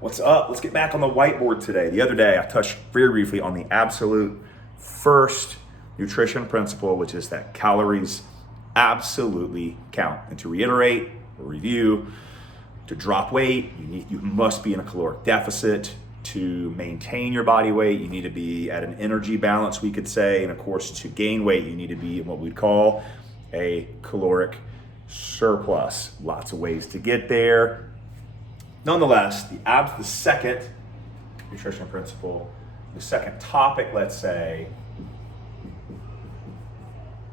What's up? Let's get back on the whiteboard today. The other day, I touched very briefly on the absolute first nutrition principle, which is that calories absolutely count. And to reiterate or review, to drop weight, you must be in a caloric deficit. To maintain your body weight, you need to be at an energy balance, we could say. And of course, to gain weight, you need to be in what we'd call a caloric surplus. Lots of ways to get there. Nonetheless, the second nutrition principle, the second topic, let's say,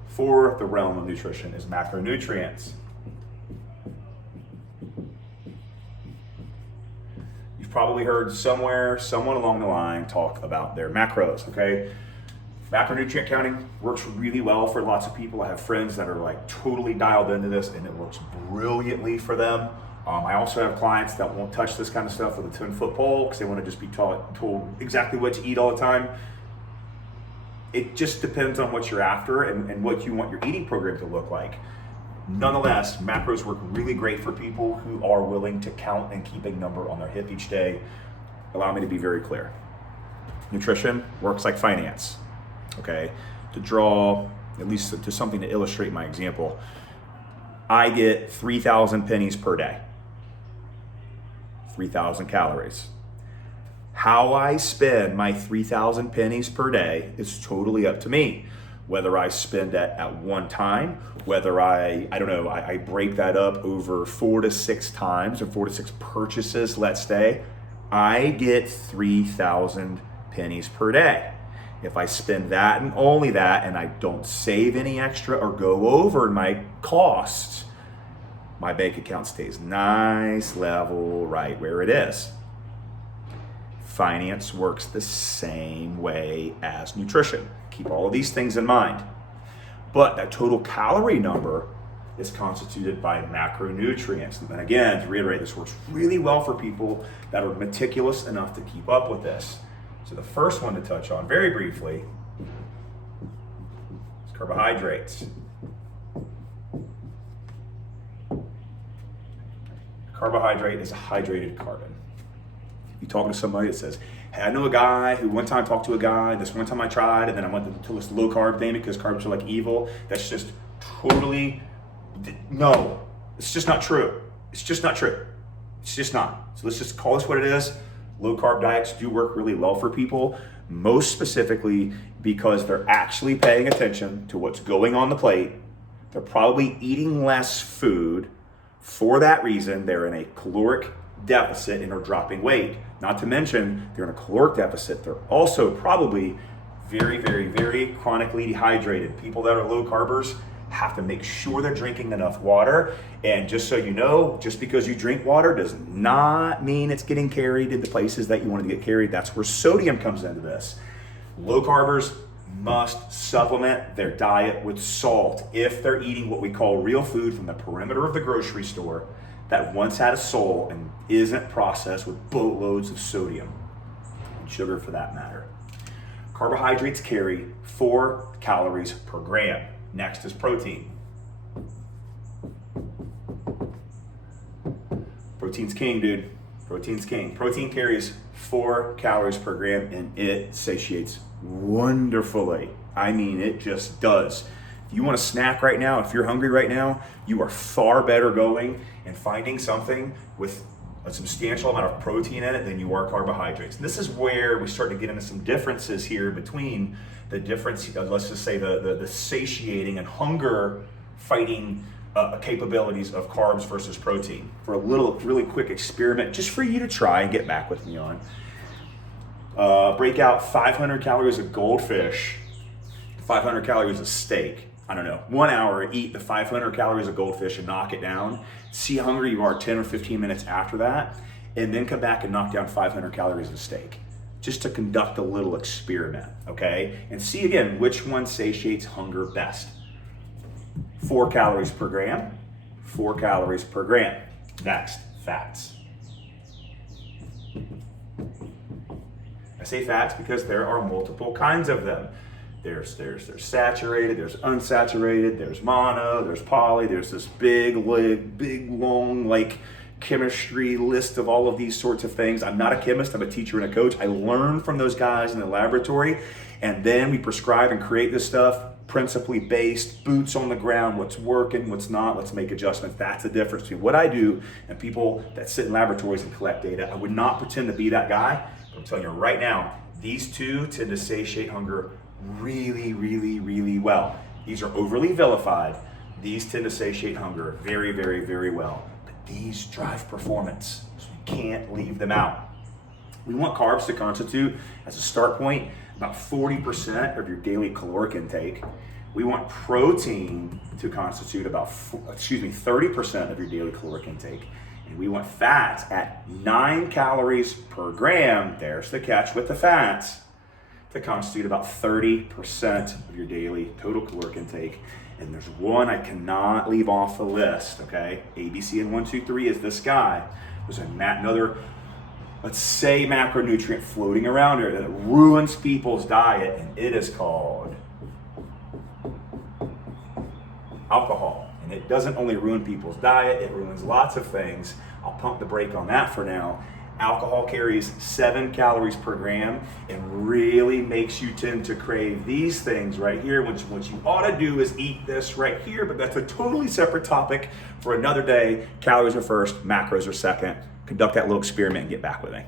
for the realm of nutrition is macronutrients. You've probably heard someone along the line talk about their macros, okay? Macronutrient counting works really well for lots of people. I have friends that are like totally dialed into this and it works brilliantly for them. I also have clients that won't touch this kind of stuff with a 10-foot pole because they want to just be told exactly what to eat all the time. It just depends on what you're after and what you want your eating program to look like. Nonetheless, macros work really great for people who are willing to count and keep a number on their hip each day. Allow me to be very clear. Nutrition works like finance, okay? To draw, at least to something to illustrate my example, I get 3,000 pennies per day. 3,000 calories. How I spend my 3,000 pennies per day is totally up to me. Whether I spend that at one time, whether I break that up over 4 to 6 times or 4 to 6 purchases, let's say, I get 3,000 pennies per day. If I spend that and only that and I don't save any extra or go over my costs, my bank account stays nice, level, right where it is. Finance works the same way as nutrition. Keep all of these things in mind. But that total calorie number is constituted by macronutrients. And again, to reiterate, this works really well for people that are meticulous enough to keep up with this. So the first one to touch on very briefly is carbohydrates. Carbohydrate is a hydrated carbon. You talk to somebody that says, hey, I know a guy who one time talked to a guy, this one time I tried, and then I went to this low carb thing because carbs are like evil. That's just totally, no, it's just not true. It's just not true. It's just not. So let's just call this what it is. Low carb diets do work really well for people, most specifically because they're actually paying attention to what's going on the plate. They're probably eating less food. For that reason, they're in a caloric deficit and are dropping weight. Not to mention, they're in a caloric deficit. They're also probably very, very, very chronically dehydrated. People that are low carbers have to make sure they're drinking enough water. And just so you know, just because you drink water does not mean it's getting carried into places that you want to get carried. That's where sodium comes into this. Low carbers must supplement their diet with salt if they're eating what we call real food from the perimeter of the grocery store that once had a soul and isn't processed with boatloads of sodium and sugar for that matter. Carbohydrates carry 4 calories per gram. Next is protein. Protein's king, dude. Protein's king. Protein carries 4 calories per gram and it satiates wonderfully. I mean, it just does. If you want to snack right now, if you're hungry right now, you are far better going and finding something with a substantial amount of protein in it than you are carbohydrates. And this is where we start to get into some differences here between the difference, let's just say the satiating and hunger fighting capabilities of carbs versus protein. For a really quick experiment, just for you to try and get back with me on. Break out 500 calories of goldfish, 500 calories of steak. I don't know, 1 hour, eat the 500 calories of goldfish and knock it down. See how hungry you are 10 or 15 minutes after that, and then come back and knock down 500 calories of steak. Just to conduct a little experiment, okay? And see again, which one satiates hunger best. 4 calories per gram, 4 calories per gram. Next, fats. I say fats because there are multiple kinds of them. There's saturated, there's unsaturated, there's mono, there's poly, there's this big long, like chemistry list of all of these sorts of things. I'm not a chemist, I'm a teacher and a coach. I learn from those guys in the laboratory, and then we prescribe and create this stuff principally based, boots on the ground, what's working, what's not, let's make adjustments. That's the difference between what I do and people that sit in laboratories and collect data. I would not pretend to be that guy, but I'm telling you right now, these two tend to satiate hunger really, really, really well. These are overly vilified. These tend to satiate hunger very, very, very well. But these drive performance, so we can't leave them out. We want carbs to constitute, as a start point, about 40% of your daily caloric intake. We want protein to constitute about 30% of your daily caloric intake. And we want fats at 9 calories per gram, there's the catch with the fats, to constitute about 30% of your daily total caloric intake. And there's one I cannot leave off the list, okay? ABC and 1, 2, 3 is this guy. There's another, let's say, macronutrient floating around here that ruins people's diet, and it is called alcohol. And it doesn't only ruin people's diet, it ruins lots of things. I'll pump the brake on that for now. Alcohol carries 7 calories per gram and really makes you tend to crave these things right here, which what you ought to do is eat this right here, but that's a totally separate topic for another day. Calories are first, macros are second. Conduct that little experiment and get back with me.